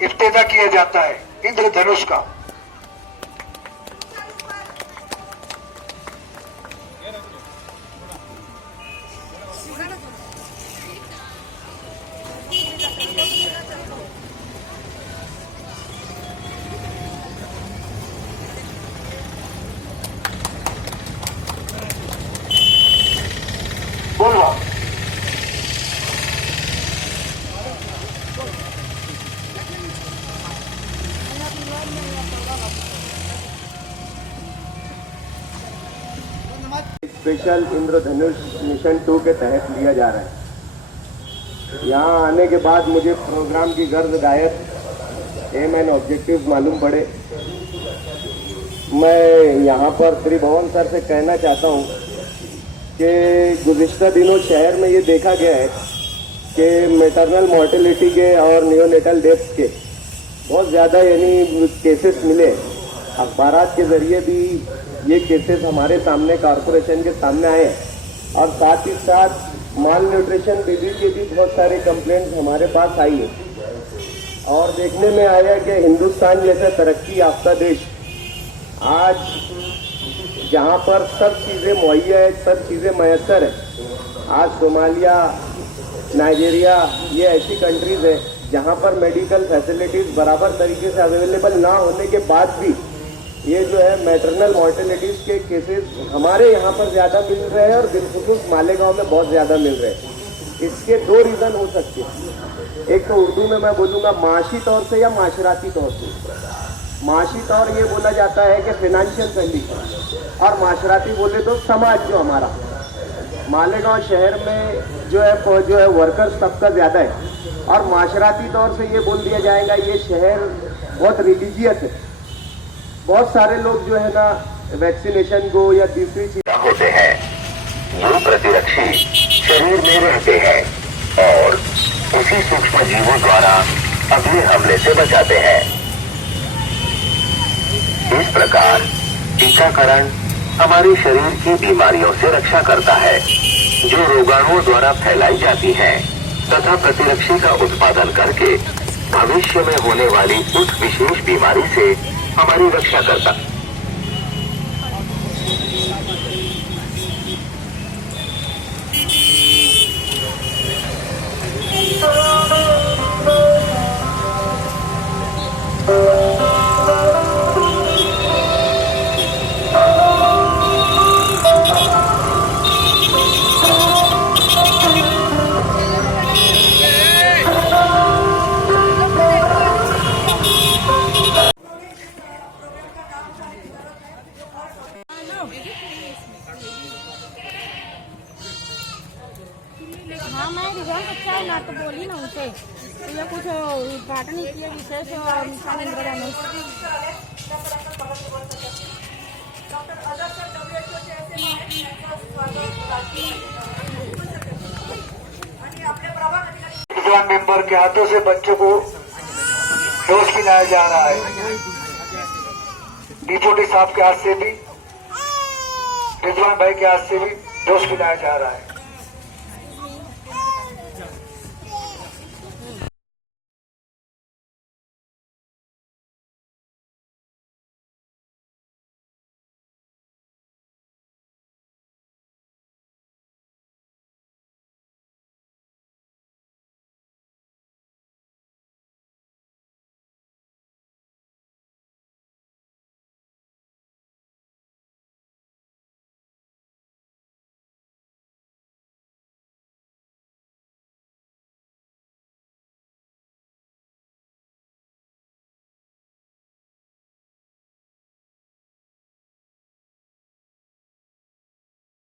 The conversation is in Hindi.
इफ्तिताह किया जाता है इंद्रधनुष का। बोलो स्पेशल इंद्रधनुष मिशन 2 के तहत लिया जा रहा है। यहाँ आने के बाद मुझे प्रोग्राम की गर्द गायब एम एंड ऑब्जेक्टिव मालूम पड़े। मैं यहाँ पर श्री भवन सर से कहना चाहता हूँ कि गुज़िश्ता दिनों शहर में ये देखा गया है कि मैटरनल मॉर्टेलिटी के और नियोनेटल डेथ के बहुत ज़्यादा यानी केसेस मिले। अखबारात के ज़रिए भी ये केसेस हमारे सामने कॉरपोरेशन के सामने आए और साथ ही साथ माल न्यूट्रिशन बेबी के भी बहुत सारे कंप्लेंट्स हमारे पास आई है। और देखने में आया कि हिंदुस्तान जैसा तरक्की याफ्ता देश आज जहाँ पर सब चीज़ें मुहैया है, सब चीज़ें मैसर है, आज सोमालिया, नाइजीरिया ये ऐसी कंट्रीज है जहाँ पर मेडिकल फैसिलिटीज़ बराबर तरीके से अवेलेबल ना होने के बाद भी ये जो है मैटरनल मॉर्टेलिटीज़ के केसेस हमारे यहाँ पर ज़्यादा मिल रहे हैं और बिलखुसूस मालेगांव में बहुत ज़्यादा मिल रहे हैं। इसके दो रीज़न हो सकते हैं। एक तो उर्दू में मैं बोलूँगा माशी तौर से या माशराती तौर से। माशी तौर ये बोला जाता है कि फिनेंशियल कंडीशन, और माशराती बोले तो समाज जो हमारा मालेगांव शहर में जो है वर्कर्स तबका ज़्यादा है, और माशराती तौर से ये बोल दिया जाएगा ये शहर बहुत रिलीजियस है। बहुत सारे लोग जो है ना वैक्सीनेशन को या दूसरी चीज होते हैं, वो प्रतिरक्षी शरीर में रहते हैं और उसी सूक्ष्म जीवों द्वारा अपने हमले से बचाते हैं। इस प्रकार टीकाकरण हमारे शरीर की बीमारियों से रक्षा करता है जो रोगाणुओं द्वारा फैलाई जाती हैं, तथा प्रतिरक्षी का उत्पादन करके भविष्य में होने वाली उस विशेष बीमारी से हमारी रक्षा करता। हाँ मैं रिजल्ट अच्छा है ना तो बोली ना उसे तो कुछ उद्घाटन किया विशेष मिशन इंद्रधनुष। मेंबर के हाथों से बच्चों को डोज पिलाया जा रहा है। डिप्टी साहब के हाथ से भी, रिजवान भाई के हाथ से भी डोज पिलाया जा रहा है।